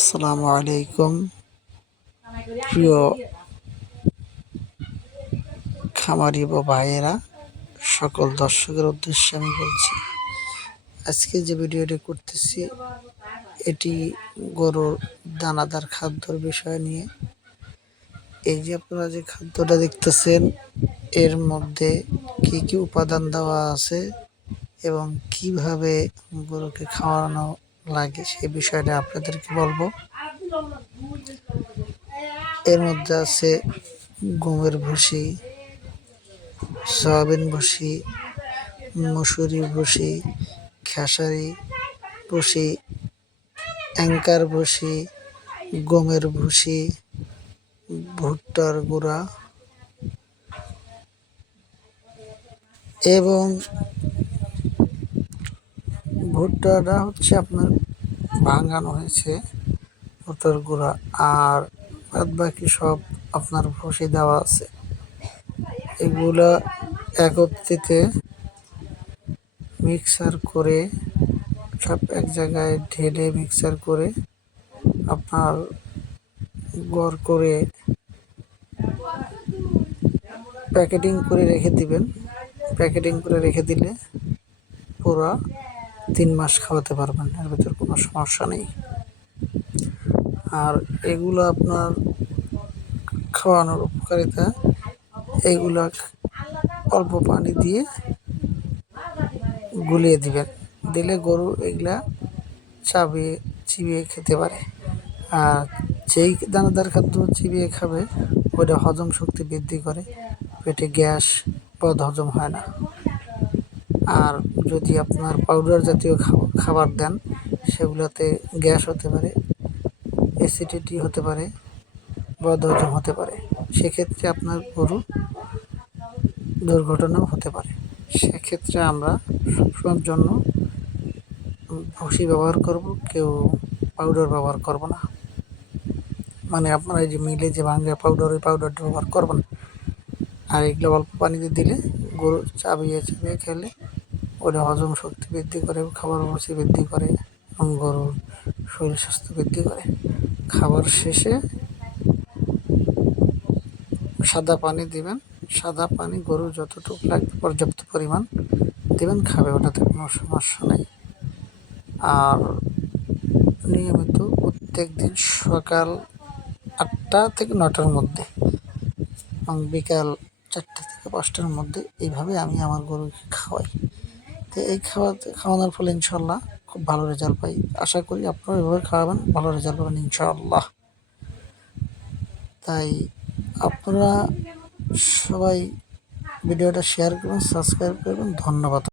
আসসালামু আলাইকুম প্রিয় খামারি বা ভাইয়েরা, সকল দর্শকের উদ্দেশ্যে আমি বলছি, আজকে যে ভিডিওটি করতেছি এটি গরুর দানাদার খাদ্যর বিষয় নিয়ে। এই যে আপনারা যে খাদ্যটা দেখতেছেন এর মধ্যে কি কি উপাদান দেওয়া আছে এবং কিভাবে গরুকে খাওয়ানো লাগে সেই বিষয়টা আপনাদেরকে বলবো। এর মধ্যে আছে গমের ভুসি, সয়াবিন ভুসি, মসুরি ভুসি, খেসারি ভুসি, অ্যাঙ্কার ভুসি, গমের ভুসি, ভুট্টার গুঁড়া এবং ভুট্টাটা হচ্ছে আপনার ভাঙানো হয়েছে ভুট্টার গুঁড়া, আর বাদ বাকি সব আপনার ভুসি দেওয়া আছে। এগুলা একত্রিত মিক্সার করে সব এক জায়গায় ঢেলে মিক্সার করে আপনার গড় করে প্যাকেটিং করে রেখে দিবেন। প্যাকেটিং করে রেখে দিলে পুরো 3 মাস খাওয়াতে পারবেন, এর ভিতর কোনো সমস্যা নেই। আর এগুলো আপনার খাওয়ানোর উপকারিতা, এইগুলা অল্প পানি দিয়ে গুলিয়ে দিবেন, দিলে গরু এগুলা চিবিয়ে খেতে পারে। আর যেই দানাদার খাদ্য চিবিয়ে খাবে ওইটা হজম শক্তি বৃদ্ধি করে, পেটে গ্যাস বদ হজম হয় না। আর যদি আপনার পাউডার জাতীয় খাবার দেন সেগুলোতে গ্যাস হতে পারে, অ্যাসিডিটি হতে পারে, বদ হজম হতে পারে, সেক্ষেত্রে আপনার গরু দুর্ঘটনাও হতে পারে। সেক্ষেত্রে আমরা সবসময়ের জন্য ভুসি ব্যবহার করব, কেউ পাউডার ব্যবহার করব না। মানে আপনারা এই যে মিলে যে ভাঙ্গা পাউডার, ওই পাউডারটা ব্যবহার করবেন। আর এগুলো অল্প পানিতে দিলে গরু চাবিয়ে খেলে ওটা হজম শক্তি বৃদ্ধি করে, খাবার রুচি বৃদ্ধি করে এবং গরুর শরীর স্বাস্থ্য বৃদ্ধি করে। খাবার শেষে সাদা পানি দিবেন, সাদা পানি গরু যতটুকু লাগবে পর্যাপ্ত পরিমাণ দেবেন, খাবে, ওটাতে কোনো সমস্যা নেই। আর নিয়মিত প্রত্যেক দিন সকাল 8টা থেকে 9টার মধ্যে এবং বিকাল 4টা থেকে 5টার মধ্যে এইভাবে আমি আমার গরুকে খাওয়াই। তো এই খাওয়ানোর ফলে ইনশাল্লাহ খুব ভালো রেজাল্ট পাই। আশা করি আপনারা এভাবে খাওয়াবেন, ভালো রেজাল্ট পাবেন ইনশাআল্লাহ। তাই আপনারা সবাই ভিডিওটা শেয়ার করবেন, সাবস্ক্রাইব করবেন। ধন্যবাদ।